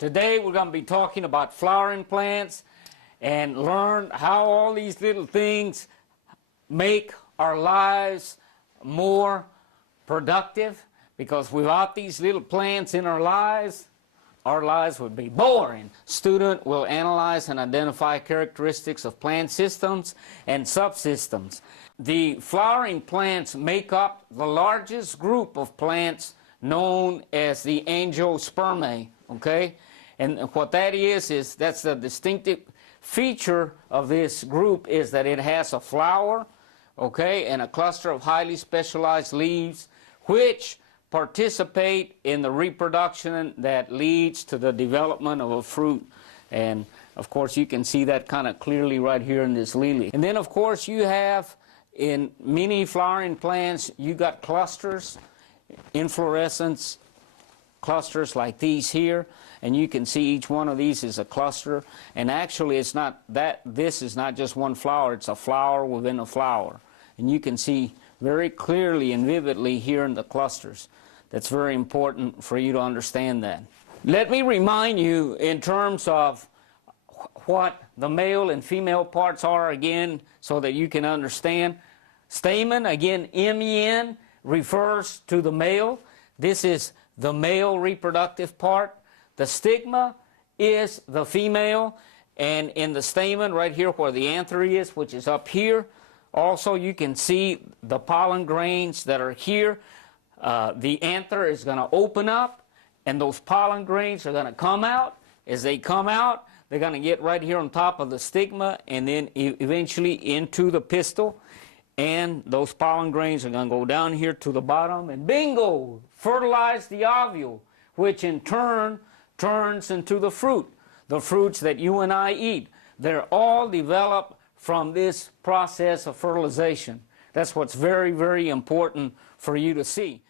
Today we're going to be talking about flowering plants and learn how all these little things make our lives more productive, because without these little plants in our lives would be boring. Student will analyze and identify characteristics of plant systems and subsystems. The flowering plants make up the largest group of plants known as the angiospermae, okay? And what that is that's the distinctive feature of this group, is that it has a flower, okay, and a cluster of highly specialized leaves which participate in the reproduction that leads to the development of a fruit. And of course you can see that kind of clearly right here in this lily. And then of course you have, in many flowering plants, you got clusters, inflorescence clusters like these here, and you can see each one of these is a cluster. And actually it's not that, this is not just one flower, it's a flower within a flower. And you can see very clearly and vividly here in the clusters. That's very important for you to understand that. Let me remind you in terms of what the male and female parts are again, so that you can understand. Stamen, again, MEN, refers to the male. This is the male reproductive part. The stigma is the female, and in the stamen right here where the anther is, which is up here, also you can see the pollen grains that are here. The anther is going to open up, and those pollen grains are going to come out. As they come out, they're going to get right here on top of the stigma and then eventually into the pistil. And those pollen grains are going to go down here to the bottom and bingo, fertilize the ovule, which in turn turns into the fruit, the fruits that you and I eat. They're all developed from this process of fertilization. That's what's very, very important for you to see.